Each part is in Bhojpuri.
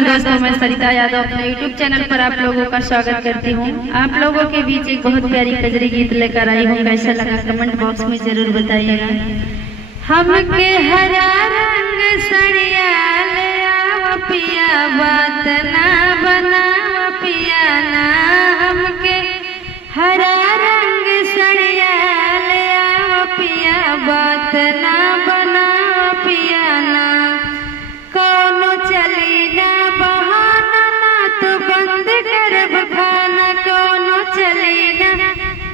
नमस्कार दोस्तों, मैं सरिता यादव अपने YouTube चैनल पर आप लोगों का स्वागत करती हूँ। आप लोगों के बीच एक बहुत प्यारी कजरी गीत लेकर आई हूँ। कैसा लगा कमेंट बॉक्स में जरूर बताइएगा। हमके हरा रंग सड़िया ले आओ पिया, बात ना बनाओ पिया ना। हमके हरा रंग सड़िया ले आओ पिया, बात ना बनाओ पिया ना। कोनो चली ना बहाना ना तो बंद करब खाना, कोनो चली ना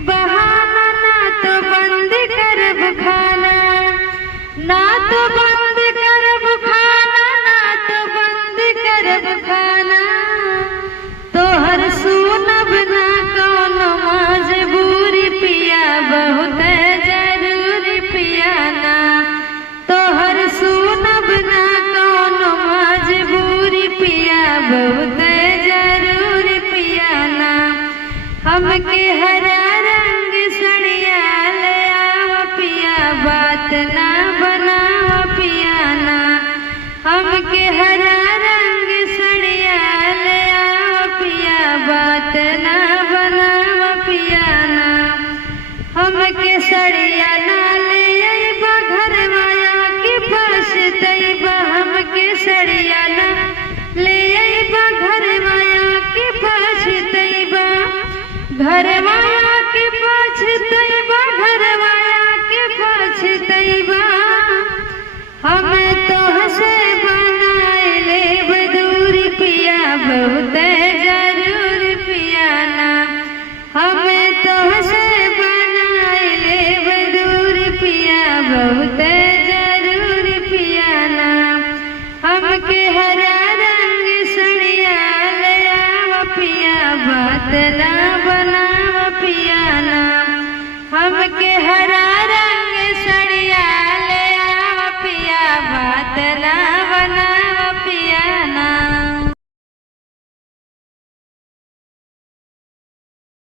बहाना ना तो बंद करब खाना, ना तो बंद करब खाना, ना तो बंद करब खाना। तोहर सुनब ना कोनो मजबूरी पिया, बहुत जरूरी पिया ना। तोहर सुनब ना मजबूरी पिया, बहुत जरूरी पिया ना। हमके हरा रंग सड़िया ले आओ पिया, बात ना बनाओ पिया ना। हमके हरा रंग सड़िया ले आओ पिया, बात ना बनाओ पिया ना। हमके सड़िया ना ले अइबा घर माया की पछतइबा, हमके सड़िया ना ले अइबा घर माया की पछतइबा, घर माया की पछतइबा, घर माया की पछतइबा। हम तोहसे बनाए लेब दूरी पिया, बहुत जरूरी पिया ना। हम तोहसे बनाए लेब दूरी पिया, बहुत जरूरी पिया ना। हमके हरा रंग सड़िया ले आओ पिया, बात ना बनाओ पिया ना। हमके हरा रंग सड़िया